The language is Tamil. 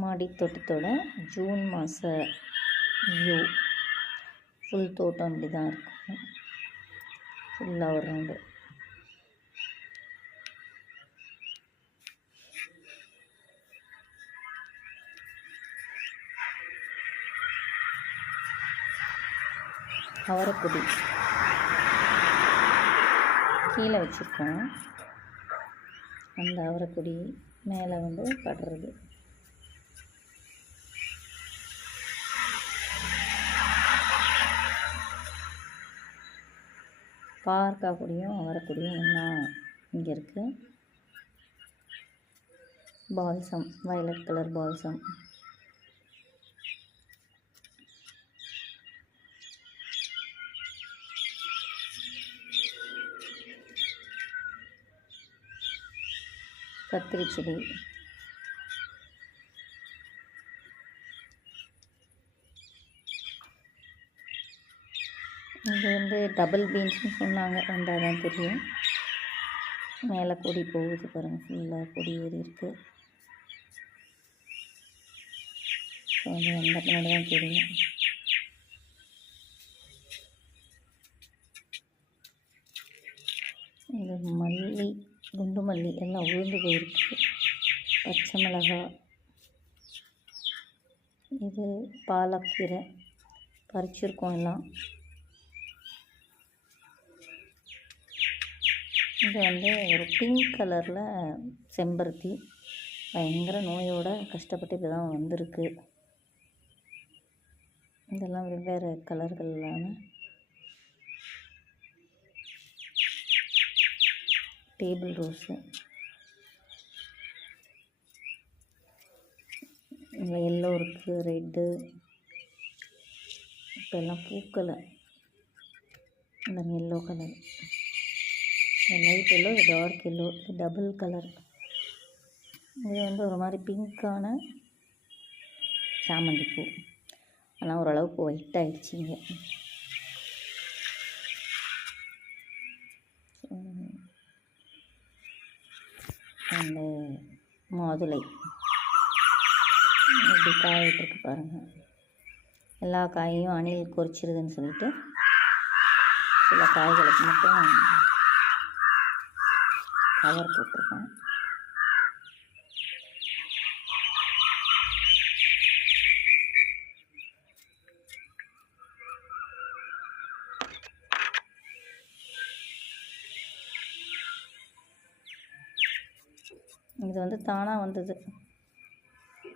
மாடி தோட்டத்தோட ஜூன் மாத வியூ. ஃபுல் தோட்டம் இப்படி தான் இருக்கும். ஃபுல்லாக ஒரு ரவுண்டு. அவரைக்கொடி கீழே வச்சுருக்கோம். அந்த அவரைக்கொடி மேலே வந்து படுறது. பாவக்காய் கொடியும் அவரைக்கொடியும் ஒன்றா இங்கே இருக்குது. Balsam, violet colour balsam. கத்திரி செடி. இது வந்து டபுள் பீன்ஸ்னு சொன்னாங்க, வந்தால் தான் தெரியும். மேலே கொடி போகுது பாருங்கள், ஃபுல்லாக கொடி ஏறி இருக்குது. ஸோ அது வந்த பின்னாடி தான் தெரியும். இது மல்லி, குண்டு மல்லி எல்லாம் உளுந்து போயிருக்கு. பச்சை மிளகாய். இது பாலக்கீரை பறிச்சிருக்கோம் எல்லாம். இது வந்து ஒரு பிங்க் கலரில் செம்பருத்தி. பயங்கர நோயோட கஷ்டப்பட்டு இப்படி தான் வந்திருக்கு. இதெல்லாம் வெவ்வேறு கலர்களான டேபிள் ரோஸு. இதில் எல்லோ இருக்குது, ரெட்டு. இப்போ எல்லாம் பூக்களை இந்த yellow colour, light yellow, dark yellow, double colour. இது வந்து ஒரு மாதிரி பிங்க்கான சாமந்தி பூ. ஆனால் ஓரளவுக்கு ஒயிட் ஆகிடுச்சிங்க. அந்த மாதுளை எப்படி காய விட்டுருக்கு பாருங்கள். எல்லா காயையும் அணில் கொறிச்சிருதுன்னு சொல்லிட்டு சில காய்களுக்கு மட்டும் கவர் போட்டிருக்கேன். இது வந்து தானாக வந்தது.